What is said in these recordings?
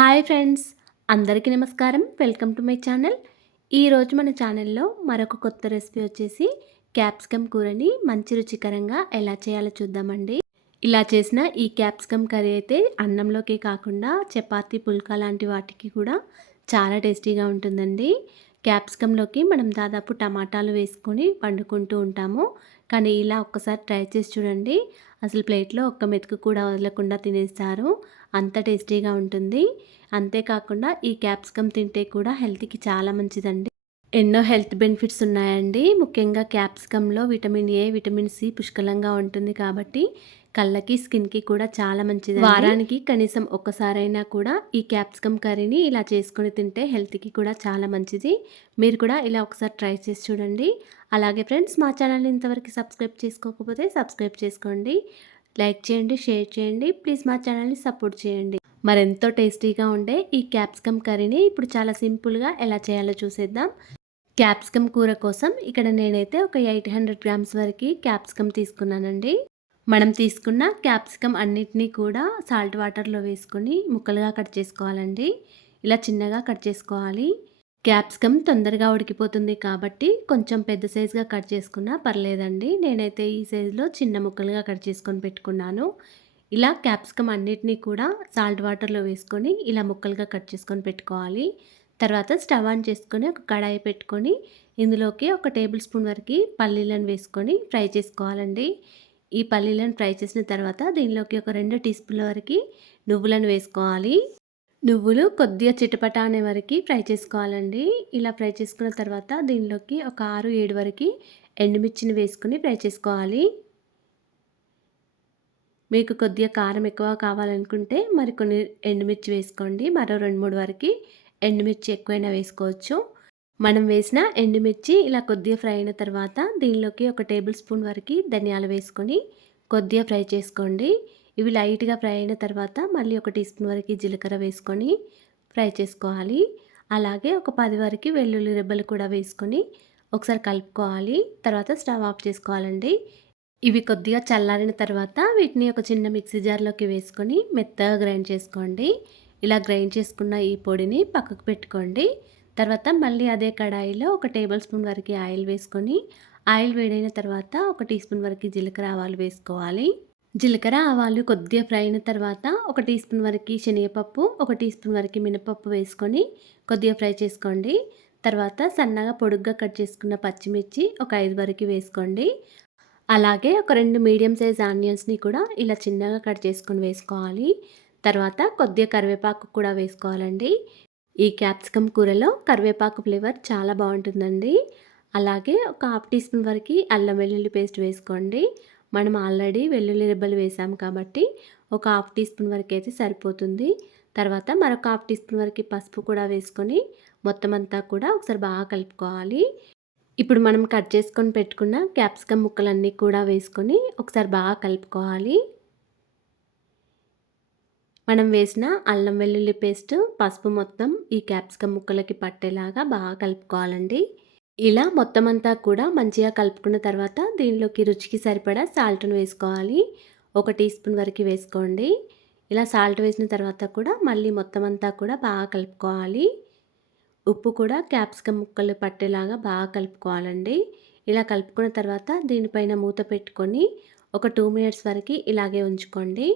Hi friends అందరికీ నమస్కారం. Welcome to my channel. ఈరోజు మన ఛానల్లో మరొక కొత్త రెసిపీ వచ్చేసి క్యాప్సికమ్ కూరని మంచి రుచికరంగా ఎలా చేయాలో చూద్దామండి. ఇలా చేసిన ఈ క్యాప్సికమ్ కర్రీ అయితే అన్నంలోకి కాకుండా చపాతి పుల్కా లాంటి వాటికి కూడా చాలా టేస్టీగా ఉంటుందండి. క్యాప్సికంలోకి మనం దాదాపు టమాటాలు వేసుకొని వండుకుంటూ ఉంటాము. కానీ ఇలా ఒక్కసారి ట్రై చేసి చూడండి. అసలు ప్లేట్లో ఒక్క మెతుకు కూడా వదలకుండా తినేస్తారు. అంత టేస్టీగా ఉంటుంది. అంతేకాకుండా ఈ క్యాప్సికమ్ తింటే కూడా హెల్త్కి చాలా మంచిదండి. ఎన్నో హెల్త్ బెనిఫిట్స్ ఉన్నాయండి. ముఖ్యంగా క్యాప్సికంలో విటమిన్ ఏ విటమిన్ సి పుష్కలంగా ఉంటుంది కాబట్టి కళ్ళకి స్కిన్కి కూడా చాలా మంచిది వారానికి కనీసం ఒక్కసారైనా కూడా ఈ క్యాప్సికమ్ కర్రీని ఇలా చేసుకొని తింటే హెల్త్కి కూడా చాలా మంచిది. మీరు కూడా ఇలా ఒకసారి ట్రై చేసి చూడండి. అలాగే ఫ్రెండ్స్ మా ఛానల్ని ఇంతవరకు సబ్స్క్రైబ్ చేసుకోకపోతే సబ్స్క్రైబ్ చేసుకోండి. లైక్ చేయండి షేర్ చేయండి. ప్లీజ్ మా ఛానల్ని సపోర్ట్ చేయండి. మరెంతో టేస్టీగా ఉండే ఈ క్యాప్సికమ్ కర్రీని ఇప్పుడు చాలా సింపుల్గా ఎలా చేయాలో చూసేద్దాం. క్యాప్సికమ్ కూర కోసం ఇక్కడ నేనైతే ఒక ఎయిట్ హండ్రెడ్ గ్రామ్స్ వరకు క్యాప్సికమ్ తీసుకున్నానండి. మనం తీసుకున్న క్యాప్సికమ్ అన్నిటినీ కూడా సాల్ట్ వాటర్లో వేసుకొని ముక్కలుగా కట్ చేసుకోవాలండి. ఇలా చిన్నగా కట్ చేసుకోవాలి. క్యాప్సికమ్ తొందరగా ఉడికిపోతుంది కాబట్టి కొంచెం పెద్ద సైజుగా కట్ చేసుకున్నా పర్లేదండి. నేనైతే ఈ సైజులో చిన్న ముక్కలుగా కట్ చేసుకొని పెట్టుకున్నాను. ఇలా క్యాప్సికమ్ అన్నిటినీ కూడా సాల్ట్ వాటర్లో వేసుకొని ఇలా ముక్కలుగా కట్ చేసుకొని పెట్టుకోవాలి. తర్వాత స్టవ్ ఆన్ చేసుకొని ఒక కడాయి పెట్టుకొని ఇందులోకి ఒక టేబుల్ స్పూన్ వరకు పల్లీలను వేసుకొని ఫ్రై చేసుకోవాలండి. ఈ పల్లీలను ఫ్రై చేసిన తర్వాత దీనిలోకి ఒక రెండు టీ స్పూన్ల వరకు నువ్వులను వేసుకోవాలి. నువ్వులు కొద్దిగా చిటపట అనే వరకు ఫ్రై చేసుకోవాలండి. ఇలా ఫ్రై చేసుకున్న తర్వాత దీనిలోకి ఒక ఆరు ఏడు వరకు ఎండుమిర్చిని వేసుకుని ఫ్రై చేసుకోవాలి. మీకు కొద్దిగా కారం ఎక్కువ కావాలనుకుంటే మరికొన్ని ఎండుమిర్చి వేసుకోండి. మరో రెండు మూడు వరకు ఎండుమిర్చి ఎక్కువైనా వేసుకోవచ్చు. మనం వేసిన ఎండుమిర్చి ఇలా కొద్దిగా ఫ్రై అయిన తర్వాత దీనిలోకి ఒక టేబుల్ స్పూన్ వరకు ధనియాలు వేసుకొని కొద్దిగా ఫ్రై చేసుకోండి. ఇవి లైట్గా ఫ్రై అయిన తర్వాత మళ్ళీ ఒక టీ స్పూన్ వరకు జీలకర్ర వేసుకొని ఫ్రై చేసుకోవాలి. అలాగే ఒక పది వరకు వెల్లుల్లి రెబ్బలు కూడా వేసుకొని ఒకసారి కలుపుకోవాలి. తర్వాత స్టవ్ ఆఫ్ చేసుకోవాలండి. ఇవి కొద్దిగా చల్లారిన తర్వాత వీటిని ఒక చిన్న మిక్సీ జార్లోకి వేసుకొని మెత్తగా గ్రైండ్ చేసుకోండి. ఇలా గ్రైండ్ చేసుకున్న ఈ పొడిని పక్కకు పెట్టుకోండి. తర్వాత మళ్ళీ అదే కడాయిలో ఒక టేబుల్ స్పూన్ వరకు ఆయిల్ వేసుకొని ఆయిల్ వేడైన తర్వాత ఒక టీ స్పూన్ వరకు జీలకర్ర ఆవాలు వేసుకోవాలి. జీలకర్ర ఆవాలు కొద్దిగా ఫ్రై అయిన తర్వాత ఒక టీ స్పూన్ వరకు శనగపప్పు ఒక టీ స్పూన్ వరకు మినపప్పు వేసుకొని కొద్దిగా ఫ్రై చేసుకోండి. తర్వాత సన్నగా పొడుగ్గా కట్ చేసుకున్న పచ్చిమిర్చి ఒక ఐదు వరకు వేసుకోండి. అలాగే ఒక రెండు మీడియం సైజ్ ఆనియన్స్ని కూడా ఇలా చిన్నగా కట్ చేసుకొని వేసుకోవాలి. తర్వాత కొద్దిగా కరివేపాకు కూడా వేసుకోవాలండి. ఈ క్యాప్సికమ్ కూరలో కరివేపాకు ఫ్లేవర్ చాలా బాగుంటుందండి. అలాగే ఒక హాఫ్ టీ స్పూన్ వరకు అల్లం వెల్లుల్లి పేస్ట్ వేసుకోండి. మనం ఆల్రెడీ వెల్లుల్లి రెబ్బలు వేసాము కాబట్టి ఒక హాఫ్ టీ స్పూన్ వరకు అయితే సరిపోతుంది. తర్వాత మరొక హాఫ్ టీ స్పూన్ వరకు పసుపు కూడా వేసుకొని మొత్తం అంతా కూడా ఒకసారి బాగా కలుపుకోవాలి. ఇప్పుడు మనం కట్ చేసుకొని పెట్టుకున్న క్యాప్సికమ్ ముక్కలన్నీ కూడా వేసుకొని ఒకసారి బాగా కలుపుకోవాలి. మనం వేసిన అల్లం వెల్లుల్లి పేస్ట్ పసుపు మొత్తం ఈ క్యాప్సికమ్ ముక్కలకి పట్టేలాగా బాగా కలుపుకోవాలండి. ఇలా మొత్తం అంతా కూడా మంచిగా కలుపుకున్న తర్వాత దీనిలోకి రుచికి సరిపడా సాల్ట్ను వేసుకోవాలి. ఒక టీ స్పూన్ వరకు వేసుకోండి. ఇలా సాల్ట్ వేసిన తర్వాత కూడా మళ్ళీ మొత్తం అంతా కూడా బాగా కలుపుకోవాలి. ఉప్పు కూడా క్యాప్సికమ్ ముక్కలు పట్టేలాగా బాగా కలుపుకోవాలండి. ఇలా కలుపుకున్న తర్వాత దీనిపైన మూత పెట్టుకొని ఒక టూ మినిట్స్ వరకు ఇలాగే ఉంచుకోండి.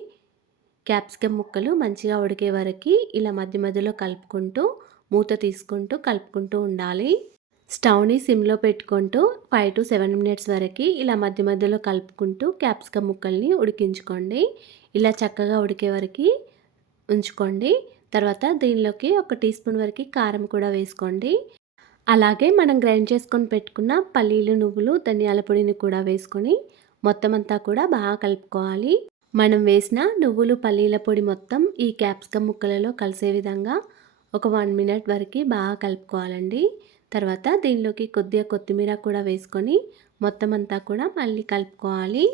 క్యాప్సికమ్ ముక్కలు మంచిగా ఉడికే వరకు ఇలా మధ్య మధ్యలో కలుపుకుంటూ మూత తీసుకుంటూ కలుపుకుంటూ ఉండాలి. స్టవ్ని సిమ్లో పెట్టుకుంటూ ఫైవ్ టు సెవెన్ మినిట్స్ వరకు ఇలా మధ్య మధ్యలో కలుపుకుంటూ క్యాప్సికమ్ ముక్కల్ని ఉడికించుకోండి. ఇలా చక్కగా ఉడికే వరకు ఉంచుకోండి. తర్వాత దీనిలోకి ఒక టీ స్పూన్ వరకు కారం కూడా వేసుకోండి. అలాగే మనం గ్రైండ్ చేసుకొని పెట్టుకున్న పల్లీలు నువ్వులు ధనియాల పొడిని కూడా వేసుకొని మొత్తం అంతా కూడా బాగా కలుపుకోవాలి. మనం వేసిన నువ్వులు పల్లీల పొడి మొత్తం ఈ క్యాప్సికమ్ ముక్కలలో కలిసే విధంగా ఒక వన్ మినిట్ వరకు బాగా కలుపుకోవాలండి. తర్వాత దీనిలోకి కొద్దిగా కొత్తిమీర కూడా వేసుకొని మొత్తం అంతా కూడా మళ్ళీ కలుపుకోవాలి.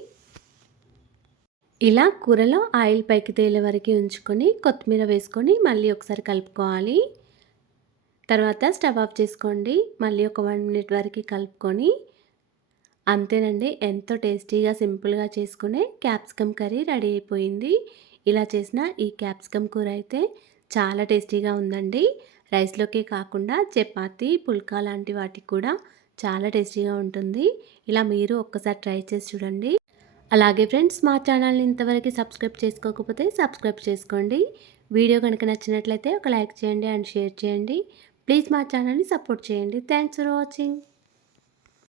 ఇలా కూరలో ఆయిల్ పైకి తేలే వరకు ఉంచుకొని కొత్తిమీర వేసుకొని మళ్ళీ ఒకసారి కలుపుకోవాలి. తర్వాత స్టవ్ ఆఫ్ చేసుకోండి. మళ్ళీ ఒక వన్ మినిట్ వరకు కలుపుకొని అంతేనండి. ఎంతో టేస్టీగా సింపుల్గా చేసుకునే క్యాప్సికమ్ కర్రీ రెడీ అయిపోయింది. ఇలా చేసిన ఈ క్యాప్సికమ్ కూర అయితే చాలా టేస్టీగా ఉందండి. రైస్లోకే కాకుండా చపాతి పుల్కా లాంటి వాటికి కూడా చాలా టేస్టీగా ఉంటుంది. ఇలా మీరు ఒక్కసారి ట్రై చేసి చూడండి. అలాగే ఫ్రెండ్స్ మా ఛానల్ని ఇంతవరకు సబ్స్క్రైబ్ చేసుకోకపోతే సబ్స్క్రైబ్ చేసుకోండి. వీడియో కనుక నచ్చినట్లయితే ఒక లైక్ చేయండి అండ్ షేర్ చేయండి. ప్లీజ్ మా ఛానల్ని సపోర్ట్ చేయండి. Thanks for watching.